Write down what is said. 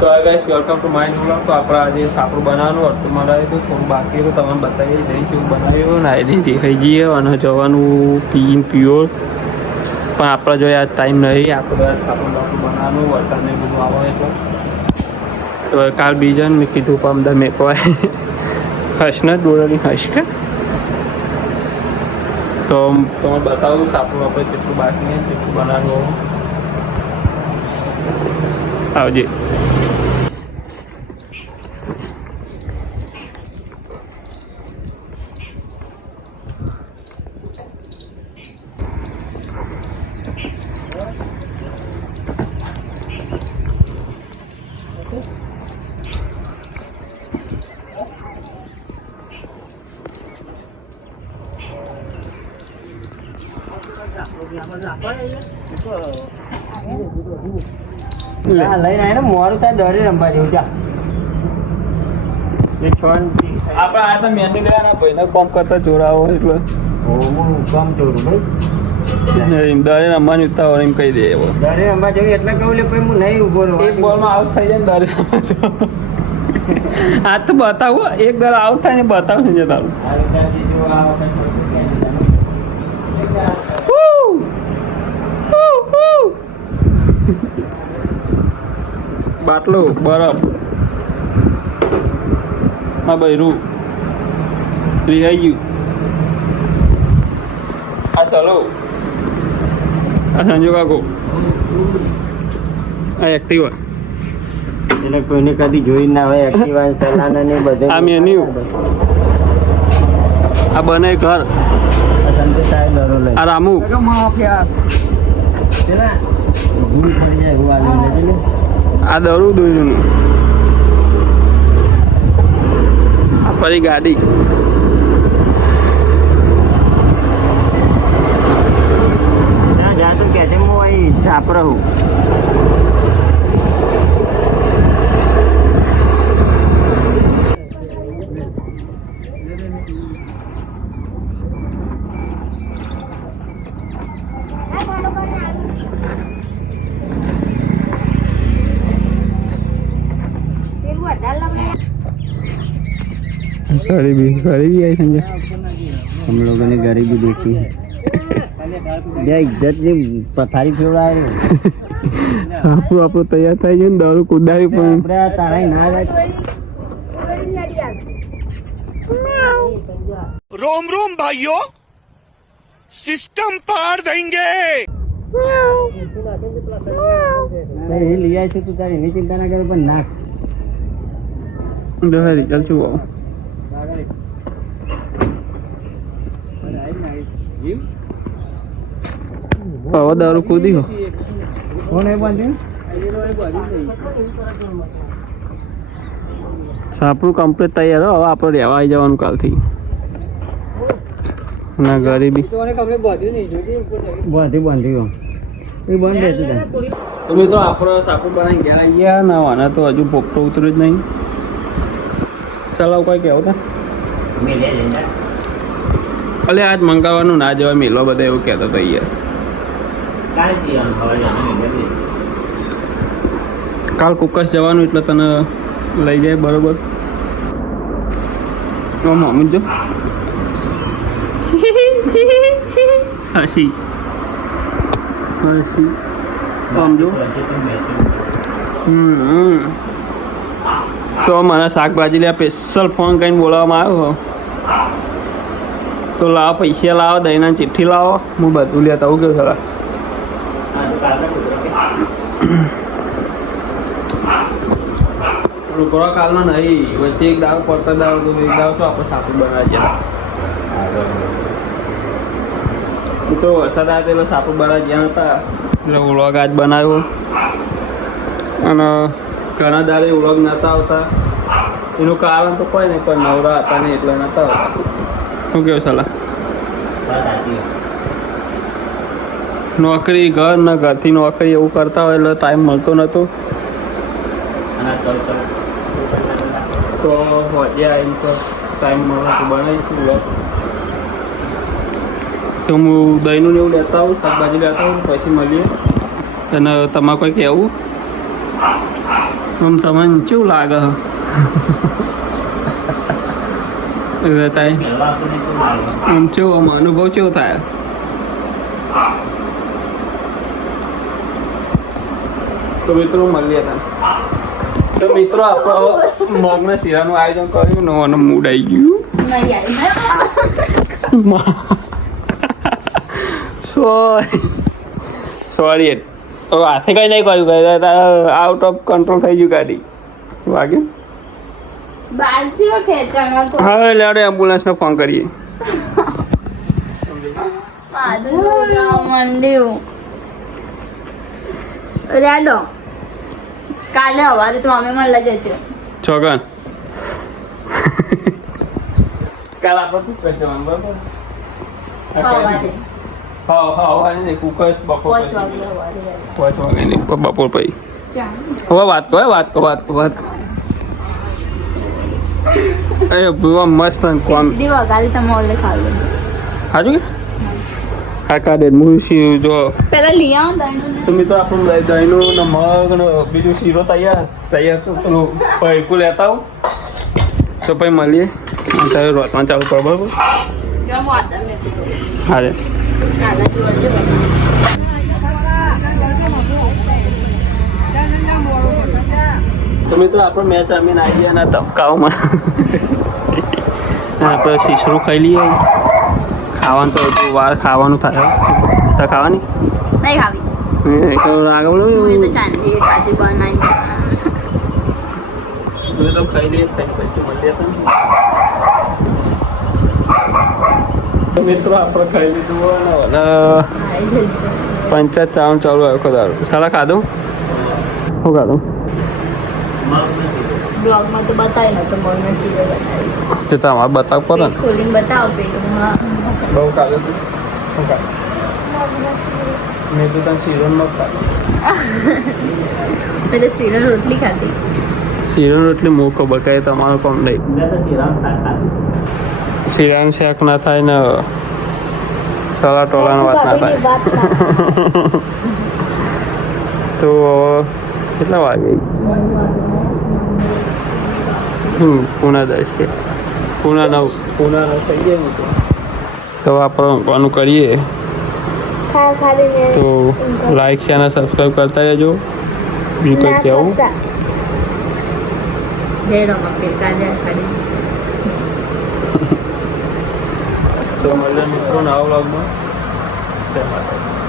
તો guys welcome to my blog. તો આપણે આજે સાપડું બનાવવાનું હતું, મારે તો થોડું બાકી હતું, તમને બતાવીએ જઈ કેવું બનાવ્યું ને આઈડી થઈ જઈએ અને જવાનું પ્યોર. પણ આપણે જો યાર ટાઈમ નહીં, આપણે સાપડું બનાવવાનું વરસાદ ને બધું આવે એટલે તો કાલ બીજાને મેં કીધું પણ અંદર મેં કોઈ હસને દોડેલી હસ કે તો તમને બતાવું સાપડું આપણે કેટલું બાકી નહીં, કેટલું બનાવવાનું આવજે. લઈને આવીને મોડું થાય દોરી રમવા જેવું જા આપણે આ તો મહેંદી લેવાના ભાઈને કોમ કરતા જોડાવો એટલે હું કામ ચોરું ભાઈ દરે રમવાની ઉતાવળ એમ કહી દે એવો દોરી રમવા જેવું એટલે કહું લે ભાઈ હું નહીં ઉભો રહું. એક બોલમાં આઉટ થઈ જાય ને દરે આ તો બતાવું એક દર આઉટ થાય ને બતાવું છે તારું બાટલો બરફ હા બૈરું રિહાઈ ગયું. આ ચાલો આ સંજુ કાકો આ એક્ટિવા એટલે કોઈને કદી જોઈ ના હોય એક્ટિવા સલાના ને બધે આ મેન્યુ આ બને ઘર સંતોષ સાહેબ દરો લઈ આ રામુ ભૂલ પડી જાય હુવા લઈને આ દરું દોર્યું આ ફરી ગાડી ના જા તો કે છે હું અહીં છાપ રહું. गरीबी आई संजय हम लोगों ने गरीबी देखी है. इज्जत ની પથારી ફેરવાય આપણું આપણું તૈયાર થાય છે ને દારૂ કુદાવી પણ આપણે તારા ના જાય. रोम रोम भाइयों सिस्टम पार देंगे. એ લઈ આવી છે તું તારી એની ચિંતા ના કરે પણ નાખ દોહરી ચાલ છું આવું હવે દારૂ કૂદી હો કોણ એ બાંધ્યું સાપડું કમ્પ્લીટ તૈયાર હો. હવે આપણે રહેવા આવી જવાનું કાલથી ના ગરીબી બાંધી બાંધ્યું એ બંધ રહેતું તો મિત્રો આપણો સાપડું બનાવી ગયા ના વાના તો હજુ પોપટો ઉતર્યું જ નહીં. ચાલો કોઈ કહેવું તા અલે આજ મંગાવવાનું ના જવાય મેલો બધા એવું કહેતો હતો યાર. કાલ કુકસ જવાનું એટલે તને લઈ જાય બરોબર. મામું જો હસી હસી સમજો તો મને શાકભાજી લે સ્પેશિયલ ફોન કરીને બોલાવવામાં આવ્યો તો લાવો પૈસા લાવો દહીંના ચિઠ્ઠી લાવો હું બધું લેતા આવું કેવું સર રોકડો કાલનો નહીં વચ્ચે એક દાવ પડતા દાવ તો એક દાવ તો આપણે સાપું બનાવી ગયા તો વરસાદ આવે એટલે સાપું બનાવી ગયા હતા એટલે વ્લોગ આજ બનાવ્યો અને ઘણા દાડે વ્લોગ નહોતા આવતા એનું કારણ તો કોઈ નહીં પણ નવરા હતા નહીં એટલે નહોતા આવતા. શું કેવું સલાહ નોકરી ઘર ને ઘરથી નોકરી એવું કરતા હોય એટલે ટાઈમ મળતો નહોતો તો હજે આવીને તો ટાઈમ મળે તો બનાવીશું વ્લોગ. તો હું દહીંનું એવું લેતા આવું શાકભાજી લેતા આવું પછી મળીએ અને તમારે કોઈ કહેવું આમ તમને કેવું લાગે હવે થાય આમ કેવું આમ અનુભવ કેવો થાય તો મિત્રો મળીએ હતા તો મિત્રો આપણો મગના શીરાનું આયોજન કર્યું ને અને મૂડ આવી ગયું સોરી હાથે કઈ નહીં કર્યું આઉટ ઓફ કંટ્રોલ થઈ ગયું ગાડી વાગ્યું હવે લેડે એમ્બ્યુલન્સને ફોન કરીએ રેડો કાલે સવારે તો અમે મળવા જજો છોકન કાલ આપણે શું કરશે બરોબર હા કુકર બપોર નહીં બપોર પછી હવે વાત કરો એ મસ્ત કોમ વગાડી તમે ઓલે ખાવી હાજુ કે હા કાઢે મુસી જો પેલા લઈ આવો દહીં તો મિત્રો આપણું દહીંનું ને મગ ને બીજું શીરો તૈયાર તો પેલું પૈકું લેતા આવું તો પછી મળીએ તારે રોટવાનું ચાલુ કરો બરાબર હા રે તો મિત્રો આપણે મેચ રમીને આવી ગયા ના ધબકાઓમાં આપણે શીશરું ખાઈ લઈએ ખાવાનું તો હજુ વાર ખાવાનું થાય તો ખાવાની નહીં ખાવી આગળ હું તો ચાંદી ખાતી બનાવી તો ખાઈ લઈએ પછી મળીએ તો મિત્રો આપણે ખાઈ લીધું અને પંચાયત ચાવન ચાલુ આવ્યો ખોદારું સારા ખાધું શું ખાધું બ્લોગમાં તો બતાવી નતો મગના શીરો બતાવી તે તમારે બતાવ પડે ને ખોલીને બતાવો પેલું બહુ ખાધું તું શું ખાધું મેં તો તને શીરો ન ખાધું મેં તો શીરો રોટલી ખાધી શીરો રોટલી મોકો બકાય તમારો કોમ નહીં શીરાનું શાક ના થાય ને સલા ટોલાની વાત ના થાય તો કેટલા વાગે પૂના 10 કે પૂના 9 થઈ ગયા ને તો આપણે ઊંઘવાનું કરીએ તો લાઈક ચેનલ સબસ્ક્રાઈબ કરતા રહેજો બીજું કંઈ કહેવું તો મળીએ મિત્રો નવા વ્લોગમાં જય માતા